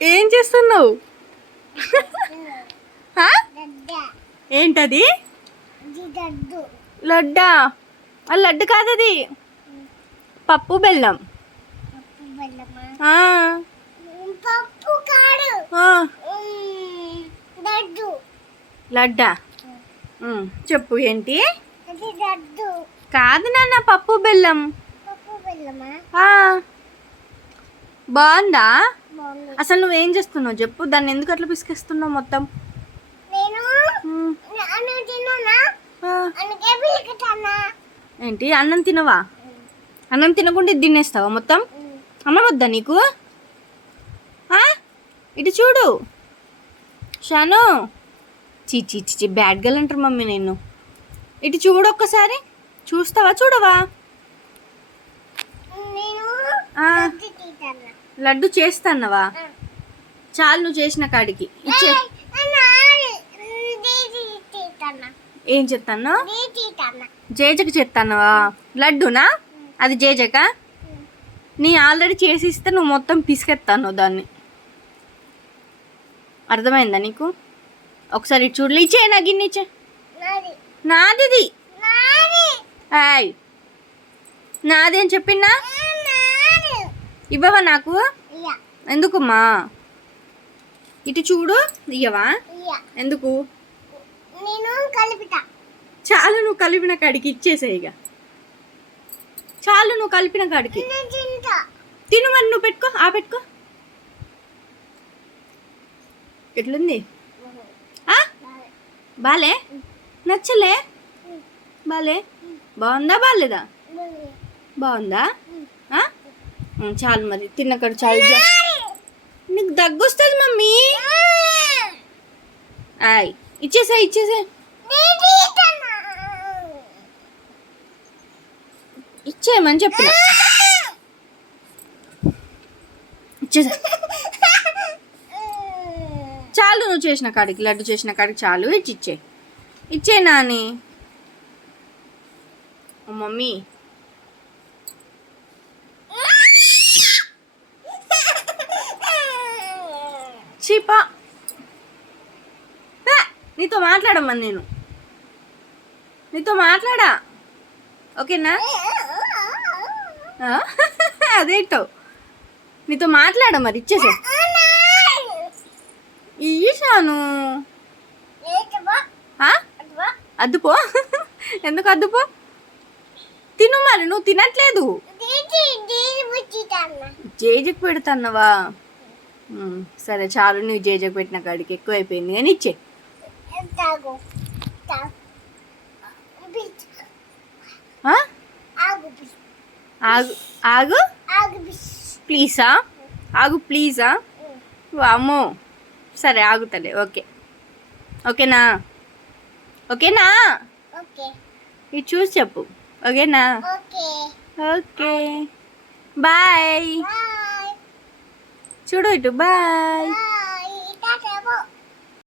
ఏం చేస్తున్నావు? ఏంటది? లడ్డా. అది లడ్డు కాదు, అది పప్పు బెల్లం. లడ్డా. చెప్పు ఏంటి? కాదు నాన్న, పప్పు బెల్లం. బాగుందా? అసలు నువ్వేం చేస్తున్నావు చెప్పు. దాన్ని ఎందుకు అట్లా పిసికేస్తున్నావు మొత్తం? ఏంటి, అన్నం తినవా? అన్నం తినకుండా ఇది తినేస్తావా మొత్తం? అన్నం వద్దా నీకు? ఇటు చూడు షాను. చీ బ్యాడ్ గర్ల్ అంటారు మమ్మీ నేను. ఇటు చూడు ఒక్కసారి. చూస్తావా చూడవా? లడ్డు చేస్తాన్నవా? చాలు నువ్వు చేసిన కాడికి. ఇచ్చే. ఏం చెప్తాను? జేజకు చెప్తాన్నవా? లడ్డునా? అది జేజక? నీ ఆల్రెడీ చేసి ఇస్తే నువ్వు మొత్తం పిసికెత్తాను దాన్ని. అర్థమైందా నీకు? ఒకసారి చూడలే. ఇచ్చే నా గిన్నె ఇచ్చే. నాది. హాయ్, నాది అని చెప్పినా. ఇవ్వవా నాకు? ఎందుకుమ్మా? ఇటు చూడు. ఇయ్యవా? ఎందుకు? చాలు నువ్వు కలిపిన కాడికి ఇచ్చేసే. ఇక చాలు నువ్వు కలిపిన కాడికి తిను. మరి నువ్వు పెట్టుకో. పెట్టుకో. ఎట్లుంది? బాలే? నచ్చలే? బాలే? బాగుందా బాలేదా? బాగుందా? చాలు మరి తిన్నక్కడ చాలు. నీకు దగ్గు వస్తుంది మమ్మీ. ఇచ్చేసా. ఇచ్చేయమని చెప్పిన. ఇచ్చేసా. చాలు నువ్వు చేసిన కాడికి, లడ్డు చేసిన కాడికి చాలు. ఇచ్చే నాని. మమ్మీ చీపా. నీతో మాట్లాడమ్మని నేను. నీతో మాట్లాడా. ఓకేనా? అదేంటో నీతో మాట్లాడా. మరి ఇచ్చేసా. ఈశాను అద్దుపో. ఎందుకు అద్దుపో? తిను. మరి నువ్వు తినట్లేదు. జేజకు పెడతాన్నవా? సరే చాలు. నువ్వు జేజకు పెట్టిన కాడికి ఎక్కువ అయిపోయింది కానీ ఇచ్చే. ఆగు ప్లీజా. ప్లీజా. అమ్మో సరే ఆగుతలే. ఓకేనా? ఇది చూసి చెప్పు. ఓకేనా? Okay bye. చూడు ఇటు. బాయ్.